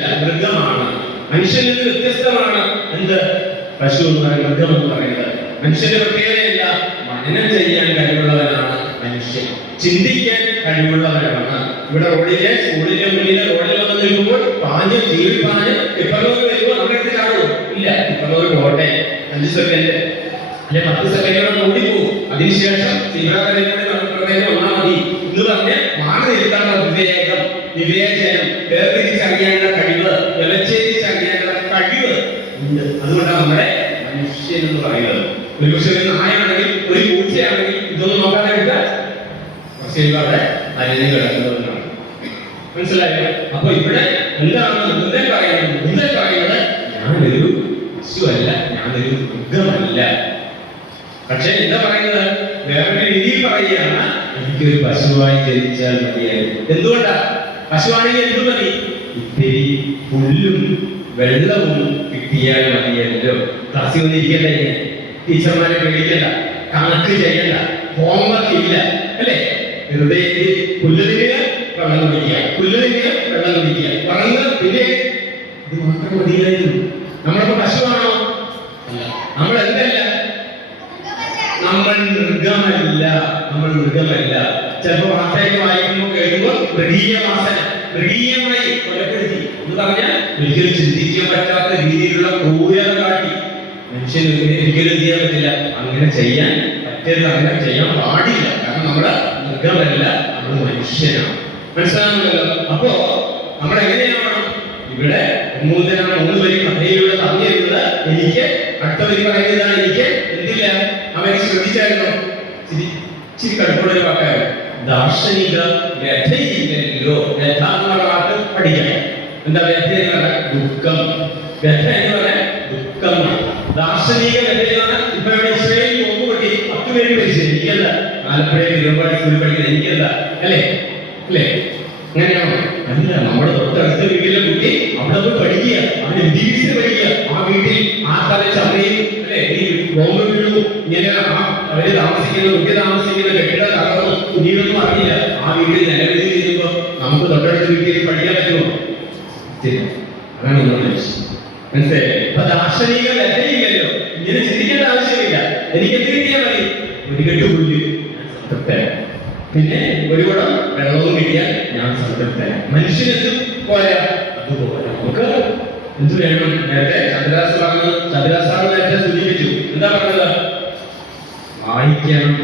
മൃഗമാണ്. മനുഷ്യനിൽ നിന്ന് വ്യത്യസ്തമാണ് എന്ത് പശു എന്ന് പറയുന്നത്, മൃഗം എന്ന് പറയുന്നത്. മനുഷ്യന്റെ പ്രത്യേകതയല്ല, മനനം ചെയ്യാൻ കഴിവുള്ളവനാണ് മനുഷ്യൻ, ചിന്തിക്കാൻ കഴിവുള്ളവരാണ്. ഇവിടെ സ്കൂളിന്റെ മുന്നിൽ റോഡിൽ വന്ന് നിൽക്കുമ്പോൾ പാഞ്ഞ് ജീവിപ്പാഞ്ഞ് ഇപ്പറോട് വരുമ്പോൾ നമ്മുടെ അടുത്ത് കാണുമോ? ഇല്ല. ഇപ്പറോട് പോട്ടെ 5 സെക്കൻഡ് അല്ലെ 10 സെക്കൻഡോടെ ഓടിപ്പോകും. അതിനുശേഷം വന്നാൽ മതി എന്ന് പറഞ്ഞ് മാറി നിൽക്കാനുള്ള വിവേകം, വിവേചനം, വേർതിരിച്ചറിയാനുള്ള കഴിവ്, വിലച്ചേരിച്ചറിയാനുള്ള കഴിവ് ഉണ്ട്. അതുകൊണ്ടാണ് നമ്മുടെ മനുഷ്യൻ എന്ന് പറയുന്നത്. ഒരു പക്ഷേ ഒരു നായാണെങ്കിൽ ഒരു പൂച്ചയാണെങ്കിൽ ഇതൊന്നും നോക്കാതെ എടുത്താൽ പക്ഷേ അവിടെ അരിഞ്ഞു കിടക്കുന്നതെന്നാണ്. മനസ്സിലായോ? അപ്പൊ ഇവിടെ എന്താണ് മുതൽ പറയുന്നത്? ഞാനൊരു പശുവല്ല, ഞാനൊരു മൃഗമല്ല. പക്ഷെ എന്താ പറയുന്നത്? വേറൊരു രീതിയിൽ പറയുകയാണ്, എനിക്കൊരു പശുവായി ജനിച്ചാൽ മതിയായിരുന്നു. എന്തുകൊണ്ടാ? പശുവാണെങ്കിൽ എന്തു മതി? ഇത്തിരി പുല്ലും വെള്ളവും കിട്ടിയാൽ മതിയല്ലോ. ക്ലാസ്സിൽ ഒന്നും ഇരിക്കട്ടെ, ടീച്ചർമാരെ പേടിക്കണ്ട, കണക്ക് ചെയ്യണ്ട, ഹോംവർക്ക് ഇല്ല, അല്ലേ? ഹൃദയത്തിൽ പുല്ല് തിന്നുക, വെള്ളം കുടിക്കുക, പുല്ല് തിന്നുക, വെള്ളം കുടിക്കുക, പറഞ്ഞ് പിന്നെ ഇത് മാത്രം മതിയായിരുന്നു. നമ്മളിപ്പോ പശുവാണോ? അല്ല. നമ്മൾ എന്തല്ല? നമ്മൾ മൃഗമല്ല. ചിലപ്പോ വാർത്തയൊക്കെ വായിക്കുമ്പോൾ കേൾക്കുമ്പോൾ മൃഗീയ വാസന, മൃഗീയമായി കൊലപ്പെടുത്തി എന്ന് പറഞ്ഞാൽ ഒരിക്കലും ചിന്തിക്കാൻ പറ്റാത്ത രീതിയിലുള്ള ക്രൂരത കാട്ടി മനുഷ്യന് ഒരിക്കലും ചെയ്യാൻ പറ്റില്ല. അങ്ങനെ ചെയ്യാൻ പറ്റരുത്, അങ്ങനെ ചെയ്യാൻ പാടില്ല. കാരണം നമ്മുടെ മൃഗമല്ല, നമ്മൾ മനുഷ്യനാണ്. മനസ്സിലാകുന്നല്ലോ? അപ്പോ നമ്മൾ എങ്ങനെയാണ് ഇവിടെ 3 വരി കഥയിലൂടെ പറഞ്ഞിരുന്നത്? എനിക്ക് അടുത്ത വരി പറയുന്നതാണ്, എനിക്ക് എന്തില്ല? അവനെ ശ്രദ്ധിച്ചായിരുന്നോ? ഇച്ചിരി കടുപ്പുള്ളൊരു വാക്കായിരുന്നു. ദാർശനിക വ്യഥയില്ലല്ലോ. വ്യഥ എന്നുള്ള വാക്ക് പഠിക്കണം. എന്താ വ്യഥ എന്ന് പറഞ്ഞാൽ? ദുഃഖം. വ്യഥ എന്ന് പറഞ്ഞാൽ ദുഃഖമാണ്. ദാർശനിക വ്യഥ എന്ന് പറഞ്ഞാൽ ഇപ്പൊ ഇവിടെ ഇസ്രായേലിൽ നോമ്പ് പൊട്ടി 10 പേര് മരിച്ചു. എനിക്കല്ല, ആലപ്പുഴയിൽ തിരുവമ്പാടി സ്കൂളിൽ പഠിക്കുന്നത് എനിക്കല്ല, അല്ലേ? അങ്ങനെയാണോ? അല്ല. നമ്മുടെ തൊട്ടടുത്ത വീട്ടിലെ കുട്ടി അവിടെ പോയി പഠിക്കുക, അവിടെ MBBS പഠിക്കുക. ആ വീട്ടിൽ ആ ചമ്മയും അല്ലെ ഈ ബോംബ് വീണു, ഇങ്ങനെ അവര് താമസിക്കുന്ന കുട്ടി താമസിക്കുന്ന കെട്ടിട തകർന്നു, കുഞ്ഞിനൊന്നും അറിയില്ല. ആ വീട്ടിൽ നിലവിധി ചെയ്യുമ്പോ നമുക്ക് തൊട്ടടുത്ത വീട്ടിൽ പഠിക്കാൻ പറ്റുമോ? അതാണ് നമ്മൾ മനസ്സിലായി. അപ്പൊ ദാർശനിക വ്യഥയില്ലല്ലോ. ഇങ്ങനെ ചിന്തിക്കേണ്ട ആവശ്യമില്ല. എനിക്ക് എന്ത് കിട്ടിയാൽ മതി? ഒരു കെട്ട് പുല്ല്, പിന്നെ ഒരു കുടം വെള്ളവും കിട്ടിയാൽ ഞാൻ സംതൃപ്തനാണ്. മനുഷ്യനെന്തും പോരാ, അതുപോലെ നമുക്ക് എന്ത് വേണം? നേരത്തെ ചന്ദ്രാസാണ് നേരത്തെ സൂചിപ്പിച്ചു. എന്താ പറഞ്ഞത്? വായിക്കണം.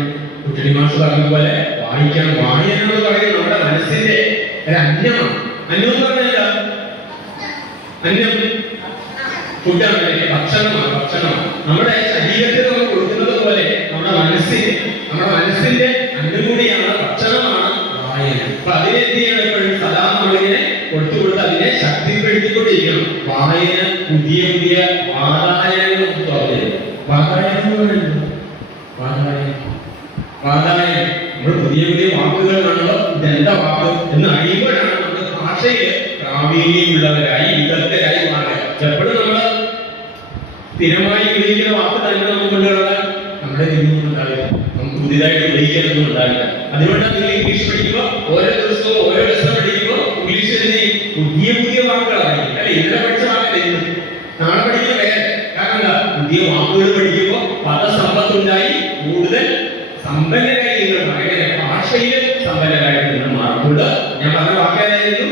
കുട്ടി മാഷ് പറഞ്ഞതുപോലെ വായിക്കണം. വായന എന്ന് പറയുന്നത് നമ്മുടെ മനസ്സിന്റെ ഒരു അന്നമാണ്. അന്നം എന്ന് പറഞ്ഞാൽ എന്താ? അന്നം ഫുഡാണ്, ഭക്ഷണമാണ്. നമ്മുടെ ശരീരത്തിൽ നമ്മൾ കൊടുക്കുന്നത് പോലെ നമ്മുടെ മനസ്സിന്റെ അന്നം കൂടിയാണ്, ഭക്ഷണമാണ് വായന. അപ്പൊ അതിനെ എന്ത് ചെയ്യണം? എപ്പോഴും സദാ നമ്മളിങ്ങനെ കൊടുത്ത് അതിനെ ശക്തിപ്പെടുത്തിക്കൊണ്ടിരിക്കണം. വായന പുതിയ വാതായനങ്ങൾ തുറന്നു. വാതായനം നമ്മൾ പുതിയ വാക്കുകൾ കാണുമ്പോൾ ഇതെന്താ വാക്ക് എന്ന് അറിയുമ്പോഴാണ് നമ്മുടെ ഭാഷയിൽ പ്രാവീണ്യമുള്ളവരായി, വിദഗ്ധരായി മാറുക. എപ്പോഴും നമ്മൾ സ്ഥിരമായി ഉപയോഗിക്കുന്ന വാക്ക് തന്നെ നമുക്ക് കൊണ്ടുവരാൻ നമ്മുടെ ജീവിതം ഉണ്ടാവില്ല. നമുക്ക് പുതിയതായിട്ട് ഉപയോഗിക്കാനൊന്നും ഉണ്ടാവില്ല. അതുകൊണ്ടാണ് നിങ്ങൾ ഇംഗ്ലീഷ് പഠിക്കുമ്പോൾ ഓരോ ദിവസം പഠിക്കുമ്പോൾ ഇംഗ്ലീഷിൽ പുതിയ വാക്കുകളായിരിക്കും, അല്ലെ? ഇന്നലെ പഠിച്ച വാക്കല്ല, നാളെ പഠിക്കുന്ന വേറെ. കാരണം എന്താ? പുതിയ വാക്കുകൾ പഠിക്കുമ്പോൾ പദസമ്പത്തുണ്ടായി കൂടുതൽ സമ്പന്നരായി നിങ്ങൾ മാറും. എങ്ങനെ? ഭാഷയിൽ സമ്പന്നരായിട്ട് നിങ്ങൾ മാറുമ്പോൾ ഞാൻ പറഞ്ഞ വാക്കേതായിരുന്നു?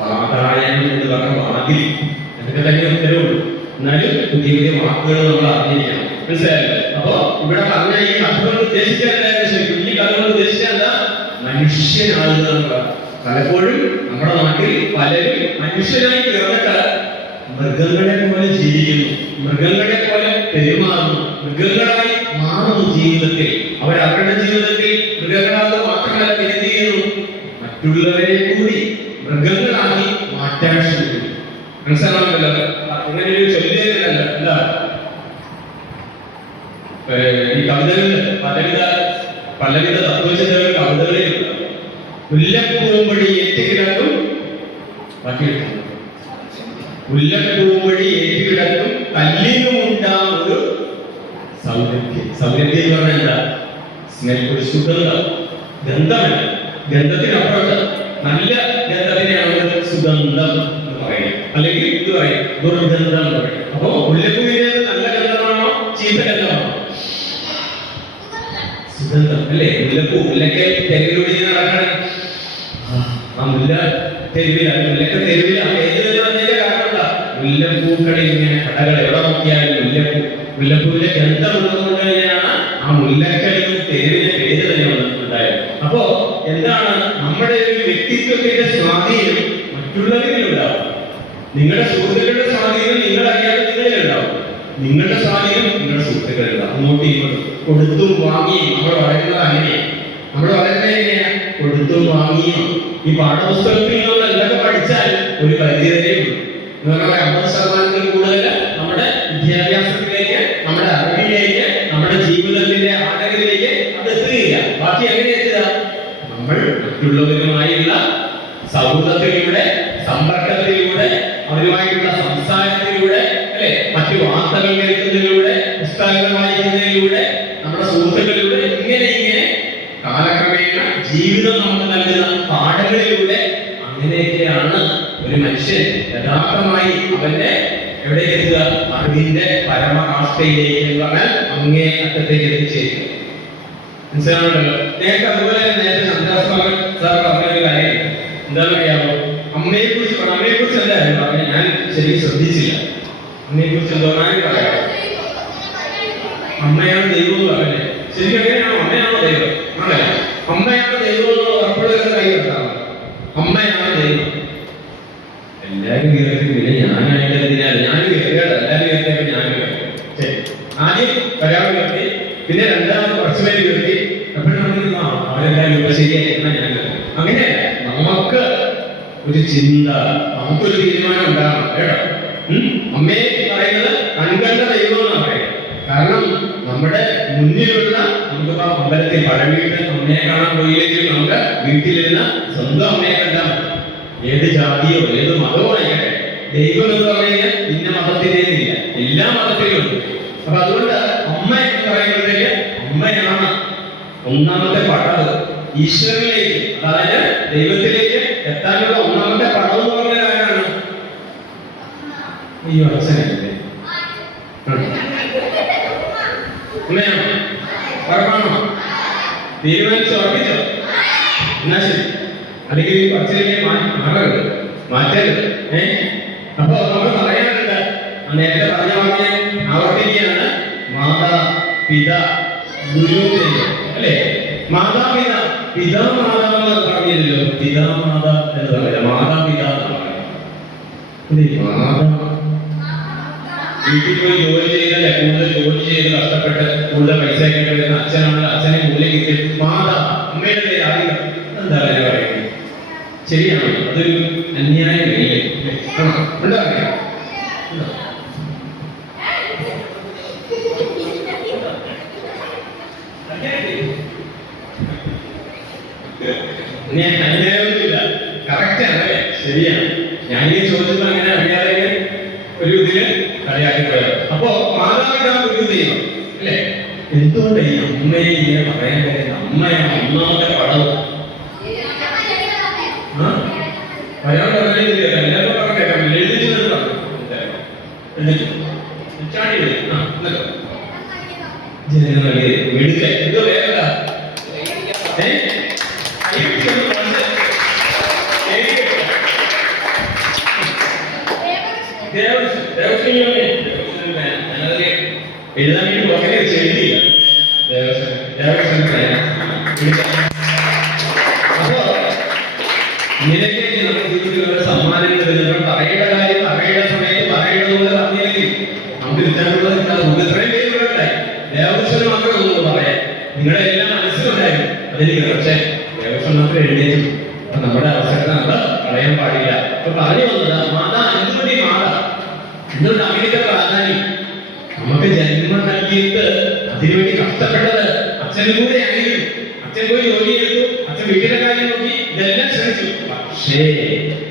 വാതായനം എന്ന് പറഞ്ഞ വാതിൽ. എന്നൊക്കെ തന്നെ ഉത്തരവുള്ളൂ. എന്നാലും പുതിയ വാക്കുകൾ നമ്മൾ അറിഞ്ഞിരിക്കണം. മനസ്സിലായല്ലോ? അപ്പൊ ഇവിടെ പറഞ്ഞ ഈ കഥ കൊണ്ട് ഉദ്ദേശിച്ചാൽ ശരിക്കും ഈ കഥ കൊണ്ട് ഉദ്ദേശിച്ചാൽ എന്താ? മനുഷ്യനാകുക. പലപ്പോഴും നമ്മുടെ നാട്ടിൽ പലരും മനുഷ്യരായി തീർന്നിട്ട് മൃഗങ്ങളെ പോലെ ജീവിക്കുന്നു, മൃഗങ്ങളെ പോലെ പെരുമാറുന്നു, മൃഗങ്ങളായി മാറുന്നു ജീവിതത്തിൽ. അവരുടെ ജീവിതത്തിൽ മൃഗങ്ങളാകുക മാത്രമല്ല, എന്ത് ചെയ്യുന്നു? മറ്റുള്ളവരെ കൂടി മൃഗങ്ങളാക്കി മാറ്റാൻ ശ്രമിക്കുന്നു. മനസ്സിലാവുമല്ലോ? അങ്ങനെ ഒരു ചൊല്ലുകയല്ല. എന്താ ഈ കവിതകളിൽ പലവിധ തത്വചിന്തകൾ കവിതകളിലുണ്ട്. മുല്ലപ്പൂമ്പൊടി ഏറ്റുകിടക്കും, മുല്ലപ്പൂമ്പൊടി ഏറ്റുകിടക്കും കല്ലിനുമുണ്ടാം ഒരു സൗരഭ്യം. സൗരഭ്യം എന്ന് പറഞ്ഞാൽ എന്താ? സ്മെൽ, ഒരു സുഗന്ധം, ഗന്ധമല്ല, ഗന്ധത്തിനപ്പുറത്ത് നല്ല ഗന്ധത്തിനെയാണ് സുഗന്ധം എന്ന് പറയുന്നത്, അല്ലെങ്കിൽ ഇത് പറയും ദുർഗന്ധം എന്ന് പറയും. അപ്പോ മുല്ലപ്പൂവിന്റെ നല്ല ഗന്ധമാണോ ചീത്ത ഗന്ധമാണോ? സുഗന്ധം അല്ലേ? മുല്ലപ്പൂ മുല്ലക്ക് തെരുവിലൂടെ നടക്കണ ആ മുല്ല തെരുവിലാണ്, മുല്ലക്ക് തെരുവിലാണ്. ഏത് ഗന്ധത്തിന്റെ കാരണമല്ല, മുല്ലപ്പൂക്കളിൽ ഇങ്ങനെ കടകൾ എവിടെ നോക്കിയാലും മുല്ലപ്പൂവിന്റെ ഗന്ധം ഉള്ളതുകൊണ്ട് തന്നെയാണ് ആ മുല്ലക്കളിൽ തെരുവിന് പേര് തന്നെ ഉണ്ടായത്. അപ്പോ എന്താണ് നമ്മുടെ ഒരു വ്യക്തിത്വത്തിന്റെ സ്വാധീനം മറ്റുള്ളവരിലുണ്ടാവും. നിങ്ങളുടെ സുഹൃത്തുക്കളുടെ സ്വാധീനം നിങ്ങളറിയാതെ നിങ്ങളിലുണ്ടാവും. നിങ്ങളുടെ സ്വാധീനം നിങ്ങളുടെ സുഹൃത്തുക്കളുണ്ടാവും. അങ്ങോട്ടും ഇങ്ങോട്ടും കൊടുത്തും വാങ്ങിയും നമ്മൾ വളരുന്നത് അങ്ങനെയാണ്. നമ്മൾ വളരുന്നത് എങ്ങനെയാണ്? കൊടുത്തും വാങ്ങിയും. ഈ പാഠപുസ്തകത്തിൽ നമ്മൾ എന്തൊക്കെ പഠിച്ചാൽ ഒരു പരിധി വരെ ഉള്ളൂ. 50% കൂടുതൽ നമ്മുടെ വിദ്യാഭ്യാസത്തിലേക്ക്, നമ്മുടെ അറിവിലേക്ക്, നമ്മുടെ ജീവിതത്തിന്റെ ആഴങ്ങളിലേക്ക് അത് എത്തുകയില്ല. ബാക്കി എങ്ങനെ എത്തുക? നമ്മൾ മറ്റുള്ളവരുമായുള്ള സൗഹൃദത്തിലൂടെ, സമ്പർക്കത്തിലൂടെ, അവരുമായിട്ടുള്ള സംസാരത്തിലൂടെ, അല്ലെ, മറ്റു വാർത്തകൾ കേൾക്കുന്നതിലൂടെ, പുസ്തകങ്ങൾ വായിക്കുന്നതിലൂടെ, നമ്മുടെ സുഹൃത്തുക്കളിലൂടെ, ഇങ്ങനെ കാലക്രമേണ ജീവിതം നമുക്ക് നൽകുന്ന പാഠങ്ങളിലൂടെ അങ്ങനെയൊക്കെയാണ് ഒരു മനുഷ്യൻ യഥാർത്ഥമായി അവന്റെ എവിടേക്ക് എത്തുക? അറിവിന്റെ പരമകാഷ്ഠയിലേക്ക് എന്ന് പറഞ്ഞാൽ അങ്ങേ അറ്റത്തേക്ക് എത്തിച്ചേരുക. മനസ്സിലാണല്ലോ? നേരത്തെ സന്ധ്യാസ്വാമി സാർ പറഞ്ഞൊരു കാര്യം എന്താണെന്ന് അറിയാമോ? അമ്മയെ കുറിച്ച് എന്തായാലും പറഞ്ഞ ഞാൻ ശരിക്കും ശ്രദ്ധിച്ചില്ല. അമ്മയെ കുറിച്ച് എന്തോന്നായി പറയാം. അമ്മയാണ് ദൈവം എന്ന് പറഞ്ഞേ. ശരിക്കും എങ്ങനെയാണോ? അമ്മയാണോ ദൈവം? ആണല്ലേ? അമ്മയാണ് ദൈവം എന്ന് ഉറപ്പുള്ള കൈ വെക്കാം. അമ്മയാണ് ദൈവം. എല്ലാവരും കേൾക്കും. പിന്നെ ഞാനായിട്ടില്ല, ഞാൻ കേൾക്കാതെ എല്ലാവരും കേൾക്കാൻ ഞാൻ കേൾക്കും. ശരി, ആദ്യം ഒരാൾ കേൾക്കി, പിന്നെ രണ്ടാമത് കുറച്ചു പേര് കേൾക്കി. എപ്പോഴും അവരെല്ലാവരും ശരിയായിരിക്കണം ഞാൻ കേൾക്കും. അങ്ങനെ നമുക്ക് ഒരു ചിന്ത, നമുക്കൊരു തീരുമാനം ഉണ്ടാകണം കേട്ടോ. അമ്മയെ പറയുന്നത് കൺകണ്ട ദൈവം എന്നാണ് പറയുന്നത്. കാരണം നമ്മുടെ മുന്നിലുള്ള, നമുക്കിപ്പോ അമ്പലത്തിൽ പഴവീട്ട് അമ്മയെ കാണാൻ പോയില്ലെങ്കിലും നമുക്ക് വീട്ടിലിരുന്ന സ്വന്തം അമ്മയെ കണ്ടാൽ മതി. ഏത് ജാതിയോ ഏത് മതമോ ആയിക്കട്ടെ, ദൈവം എന്ന് പറഞ്ഞാൽ ഇന്ന മതത്തിലേന്നില്ല, എല്ലാ മതത്തിലും ഉണ്ട്. അപ്പൊ അതുകൊണ്ട് അമ്മ എന്ന് പറയുമ്പോഴത്തേക്ക് അമ്മയാണ് ഒന്നാമത്തെ പടവ് ഈശ്വരനിലേക്ക്, അതായത് ദൈവത്തിലേക്ക് എത്താനുള്ള ഒന്നാമത്തെ പടവ് എന്ന് പറഞ്ഞാൽ ആരാണ്? അയ്യോ, അച്ഛനല്ലേ? അമ്മയാണോ? ഉറപ്പാണോ? തീരുമാനിച്ചോ? ഉറപ്പിച്ചോ? എന്നാ ശരി. അല്ലെങ്കിൽ കുറച്ചിലേക്ക് മാറരുത്, മാറ്റരുത്. അപ്പൊ നമ്മൾ പറയാനുണ്ട്, നേരത്തെ പറഞ്ഞ ആവർത്തിക്കുകയാണ്. മാതാ പിത ഗുരു ദൈവം അല്ലെ? മാതാപിത, പിതാമാതാവ് പറഞ്ഞില്ലല്ലോ. പിതാമാത എന്ന് പറയില്ല, മാതാപിത എന്ന് പറയാം. മാതാ വീട്ടിൽ പോയി ജോലി ചെയ്തല്ലേ, കൂടുതൽ ജോലി ചെയ്ത് കഷ്ടപ്പെട്ട് കൂടുതൽ പൈസ ഒക്കെ വരുന്ന അച്ഛനാണെങ്കിൽ അച്ഛനെ മൂലം കിട്ടി മാതാ, അമ്മയുടെ പേര് അറിയില്ല. എന്താ പറയുന്നത്? ശരിയാണ്, അതൊരു അന്യായമല്ലേ? എന്താ പറയാ? അന്യായമൊന്നുമില്ല, കറക്റ്റ് ആണ്, ശരിയാണ്. ഞാനിങ്ങനെ ചോദിച്ചത് അങ്ങനെ അറിയാതെ ഒരു ഇതില് കളിയാക്കി പോയത്. അപ്പോ മാതാപിതാവ് ഒരു ദൈവം അല്ലേ? എന്തുകൊണ്ട് ഈ അമ്മയെ ഇങ്ങനെ പറയാൻ കഴിയുന്നത്? അമ്മയാണ് ഒന്നാമത്തെ പടവ്. പറയാൻ പറഞ്ഞില്ല, എല്ലാവരും പറഞ്ഞേക്കാം. എഴുതിച്ചു ജനങ്ങളെ മെടുക്ക എന്തോ വേണ്ട. എഴുതാൻ വേണ്ടി പുറകെ വെച്ച് എഴുതിയില്ല. അപ്പോ നിനക്ക് നമ്മുടെ ജീവിതത്തിലുള്ള സമ്മാനങ്ങൾ നമ്മൾ പറയേണ്ട കാര്യം പറയേണ്ട സമയത്ത് പറയേണ്ടതുപോലെ പറഞ്ഞില്ലെങ്കിൽ നമുക്ക് വിദ്യാർത്ഥികളുടെ നമുക്ക് ഇത്രയും പേരുണ്ടായി. ദേവദർശനം മാത്രമേ തോന്നുന്നു പറയാൻ, നിങ്ങളുടെ എല്ലാം മനസ്സിലുണ്ടായിരുന്നു അതെനിക്ക്. പക്ഷേ ദേവദർശനം മാത്രമേ എഴുതിയിട്ടു. അപ്പൊ നമ്മുടെ അവസരത്തെ നമ്മൾ കളയാൻ പാടില്ല. അപ്പൊ പറഞ്ഞു വന്നത് മാതാ, എന്തുകൊണ്ട് ഈ മാതാ, എന്തുകൊണ്ട് അങ്ങനെയൊക്കെ പ്രാധാന്യം? നമുക്ക് ജന്മം നൽകിയിട്ട് അതിനുവേണ്ടി കഷ്ടപ്പെട്ടത് അച്ഛനും കൂടെ ആയിരുന്നു. അച്ഛൻ പോയി ജോലി ചെയ്തു, അച്ഛൻ വീട്ടിലെ കാര്യം നോക്കി, ഇതെല്ലാം ശ്രമിച്ചു. പക്ഷേ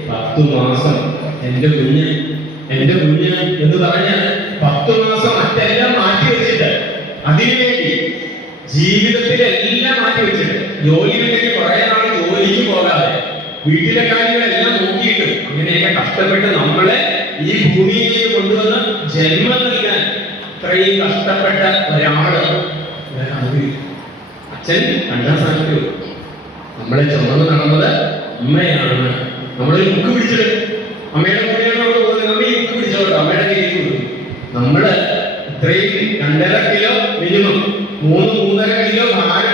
10 മാസം എന്റെ കുഞ്ഞ് എന്ന് പറഞ്ഞാൽ 10 മാസം മറ്റെല്ലാം മാറ്റി വെച്ചിട്ട്, അതിനുവേണ്ടി ജീവിതത്തിലെല്ലാം മാറ്റി വെച്ചിട്ട്, ജോലി ഉണ്ടെങ്കിൽ കുറെ നാൾ ജോലിക്ക് പോകാതെ വീട്ടിലെ കാര്യങ്ങളെല്ലാം നോക്കിയിട്ടും അങ്ങനെയൊക്കെ കഷ്ടപ്പെട്ട് നമ്മളെ ഈ ഭൂമിയിലേക്ക് കൊണ്ടുവന്ന് ജന്മം നൽകാൻ ഇത്രയും കഷ്ടപ്പെട്ട ഒരാള് അച്ഛൻ രണ്ടാം സ്ഥാനത്ത് വരും. നമ്മളെ ചുമന്ന് നടന്നത് അമ്മയാണ്. നമ്മളൊരു ബുക്ക് പിടിച്ചത് അമ്മയുടെ കൂടെയാണ് നമ്മൾ പോകുന്നത്. നമ്മ ഈ ബുക്ക് പിടിച്ചോട്ടോ അമ്മയുടെ കയ്യിൽ കൊടുക്കും. നമ്മള് ഇത്രയും 2.5 കിലോ മിനിമം 3-3.5 കിലോ ഭാരം